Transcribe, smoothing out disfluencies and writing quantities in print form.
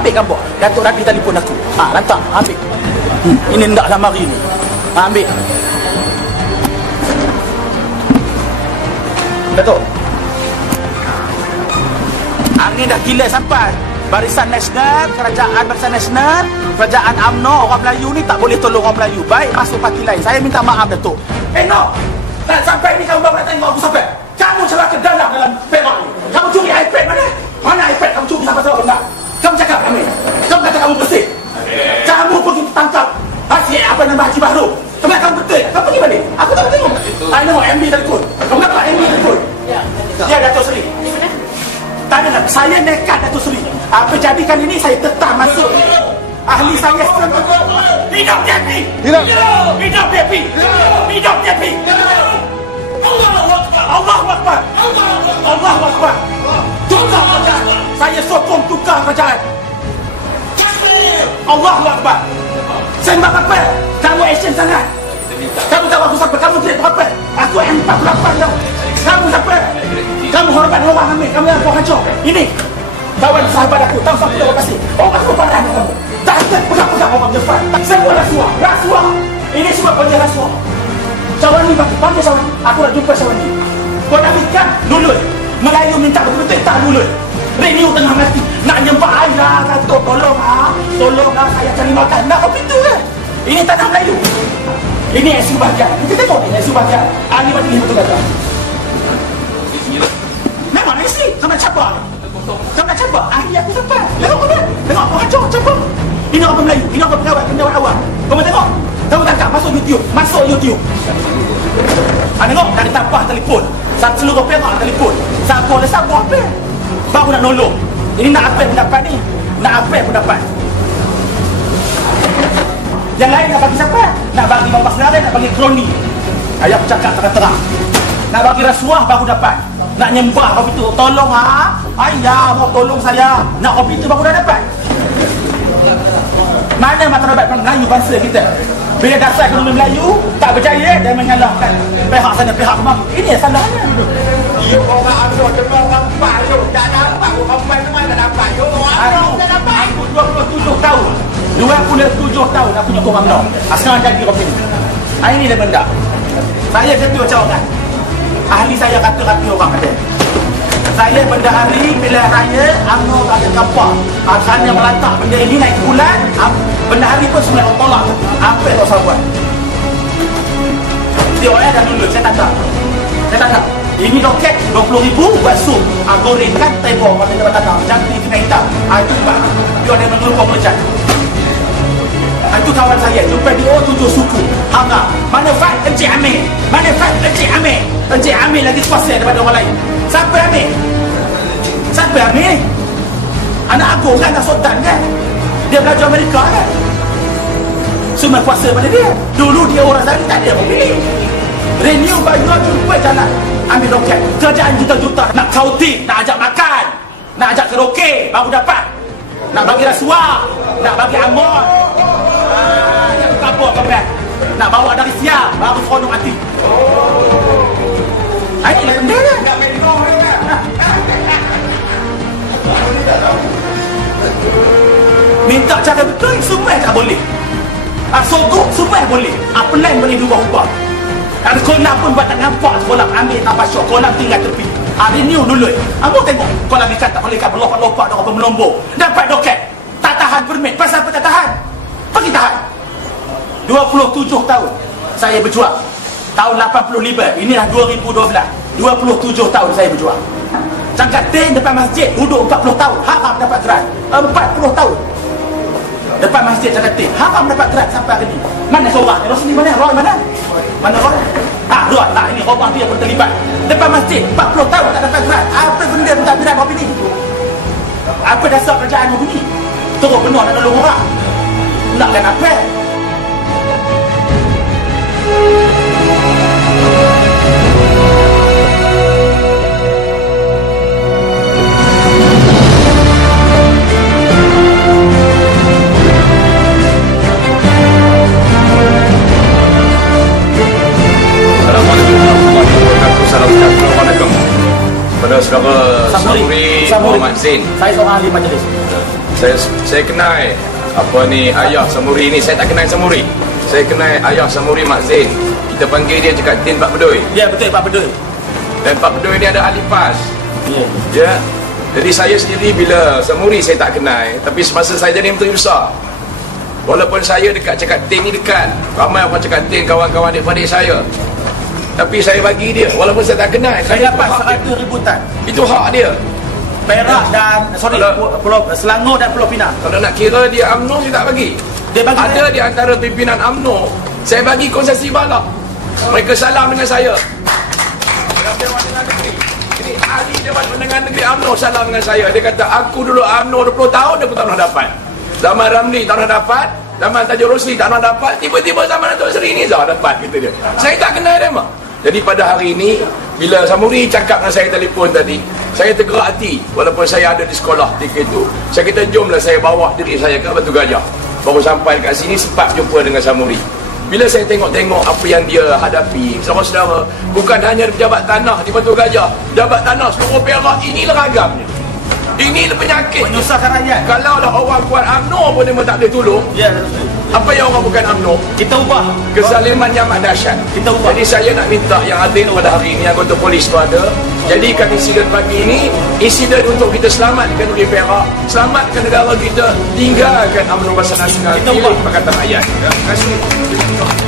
Ambil gambar. Datuk Rabi telefon aku. Lantak. Ambil. Ini ndaklah mari ni. Ambil. Datuk. Hari dah gila sampai. Barisan Nasional, Barisan Nasional, Kerajaan UMNO, orang Melayu ni tak boleh tolong orang Melayu. Baik, masuk parti lain. Saya minta maaf, Datuk. No! Tak sampai ni kamu nak tengok aku sampai. Kamu salah ke dalam perak ni. Kamu curi iPad mana? Mana iPad kamu curi sampai benda? Kamu cakap kami. Kamu kata kamu bersih. Kamu pergi tangkap Haji Bahru. Kamu betul. Kamu pergi balik. Aku tak tengok. Ada MB telefon. Kamu dapat MB telefon? Ya, Datuk Seri. Tak ada, saya nekat Datuk Seri. Apa jadikan ini saya tetap masuk. Ahli saya hidup DAP. Hidup DAP. Hidup DAP. Allahu Akbar. Allahu Akbar. Tukar kerajaan. Saya sokong tukar kerajaan. Allahu Akbar. Sembah apa? Kamu action sangat. Kamu tahu aku siapa? Kamu tidak tahu apa? Aku M48 tau. Kamu siapa? Kamu hormat orang Amir. Kamu yang kau hancur. Ini kawan sahabat aku. Tahu siapa terima kasih. Orang aku parah kamu. Tak ada pegang-pegang orang depan. Semua rasuah. Rasuah. Ini semua kerja rasuah. Cawan ni panggil cawan. Aku nak jumpa cawan ni. Kau nak fikir lulus. Melayu minta betul-betul tak lulus. Renew tengah mati. Nak nyembah ayah. Kata tolonglah saya cari makan. Nak kau pintu ke? Ini tanah Melayu. Ini SU bahagian. Kita tengok ni SU bahagian. Ahli majlis betul kata. Memang isi. Kamu nak cabar. Kamu nak cabar. Ahli aku sampai. Tengok mana? Tengok aku hancur cabar. Ini orang Melayu. Ini orang pendapat awal. Kamu tengok. Kamu tangkap. Masuk YouTube. Tengok. Dah ditambah telefon. Seluruh perak telefon. Siapa apa? Baru nak nolong. Ini nak apa pendapat ni? Nak apa pendapat? Yang lain nak bagi siapa? Nak bagi bapa saudara, nak bagi kroni. Ayah bercakap terang-terang. Nak bagi rasuah baru dapat. Nak nyembah kopi tu. Tolong ayah mau tolong saya. Nak kopi tu baru dah dapat. Mana matlamat Melayu bangsa kita? Bila dasar ekonomi Melayu tak berjaya, dia menyalahkan pihak sana pihak kemari. Ini yang salahnya. Orang ada dengar nampak tu. Tak nampak orang mana dapat. Aku 27 tahun. 27 tahun aku nyokong UMNO. Sekarang jadi kopi ni. Ini dia benda. Saya ketua cawangan. Ahli saya kata-kata orang ada. Saya benda hari pilihan raya UMNO tak ada kapal. Asalnya melantak benda ini naik bulan. Benda hari pun sebenarnya orang tolak. Apa yang tak usah buat? DOI dah dulu. Saya tak tahu. Ini loket 20,000 buat sup. Goreng kan tembok pada jabatan tanah. Cantik kena hitam. Itu sebab dia ada mengelupang melecat. Itu kawan saya. Jumpa dia 7 suku. Hanga. Mana Fat? Encik Amir. Encik Amir lagi kuasa daripada orang lain. Siapa Amir? Anak agung kan, anak sultan kan? Dia belajar Amerika kan? Semua kuasa pada dia. Dulu dia orang Zali tak ada pilih. Renew bayar jumpa jalan. Ambil roket. Kerajaan juta-juta. Nak kauting, nak ajak makan, nak ajak karaoke, baru dapat. Nak bagi rasuah, nak bagi amor. Yang kabur apa? Nak bawa dari siap, baru seronok hati. Ini lah benda kan? Minta cara betul, semua tak boleh. Sogok, semua boleh. Plan boleh berubah-ubah. Ada kolam pun buat tak nampak. Kolam ambil tak pasyok. Kolam tinggal tepi. Renew dulu. Kamu tengok. Kolam ikan tak boleh kat berlopak-lopak. Orang pemelombor. Dapat doket. Tak tahan permit. Pasal apa tak tahan? Pergi tahan. 27 tahun saya berjuang. Tahun 85. Inilah 2012. 27 tahun saya berjuang. Cangkat tin depan masjid. Duduk 40 tahun. Haram dapat geran. 40 tahun. Depan masjid cakap tin. Haram dapat geran sampai hari ni. Mana seorang? Rosni mana? Roy mana? Mana Roy? Roy. Ini orang dia pun terlibat. Depan masjid 40 tahun tak dapat geran. Apa benda minta geran kopi ni? Apa dasar kerajaan kopi ni? Terus penuh nak nolong orang. Nakkan apa? Assalamualaikum. Pada saudara Samuri Muhammad Zain. Saya seorang ahli majlis. Saya kenal ayah Samuri ni. Saya tak kenal Samuri. Saya kenal ayah Samuri, Mak Zain. Kita panggil dia cakap Tin Pak Pedoi. Ya, betul Pak Pedoi. Dan Pak Pedoi ni ada ahli PAS. Ya. Ya. Jadi saya sendiri bila Samuri saya tak kenal, tapi semasa saya jadi Menteri Besar, walaupun saya dekat cakap Tin ni dekat, ramai orang cakap Tin kawan-kawan adik-adik saya, tapi saya bagi dia walaupun saya tak kenal. Saya dapat 100,000 tan. Itu hak dia. Perak dan Pulau Selangor dan Pulau Pinang. Kalau nak kira dia UMNO, saya tak bagi. Dia bagi ada di antara pimpinan UMNO, saya bagi konsesi balak. Mereka salam dengan saya. Dewan Undangan Negeri. Ini ahli Dewan Undangan Negeri UMNO salam dengan saya. Dia kata, aku dulu UMNO 20 tahun, aku tak pernah dapat. Zaman Ramli tak pernah dapat. Zaman Tajur Rosli tak pernah dapat. Tiba-tiba zaman Datuk Seri ni dah dapat, kata dia. Saya tak kenal dia mak. Jadi pada hari ini, bila Samuri cakap dengan saya telefon tadi, saya tergerak hati. Walaupun saya ada di sekolah ketika itu, saya kata jomlah saya bawa diri saya ke Batu Gajah. Baru sampai kat sini sempat jumpa dengan Samuri. Bila saya tengok-tengok apa yang dia hadapi, saudara-saudara, bukan hanya pejabat tanah di Batu Gajah, pejabat tanah seluruh Perak, inilah ragamnya. Inilah penyakit. Menyusahkan rakyat. Kalau lah orang buat UMNO pun dia tak boleh tolong. Ya. Apa yang orang bukan UMNO? Kita ubah. Kezaliman yang amat dahsyat. Kita ubah. Jadi saya nak minta yang adil pada hari ini, anggota polis tu ada, jadikan insiden pagi ini insiden untuk kita selamatkan negeri Perak, selamatkan negara kita, tinggalkan UMNO Barisan Nasional, pilih Pakatan Rakyat. Terima kasih.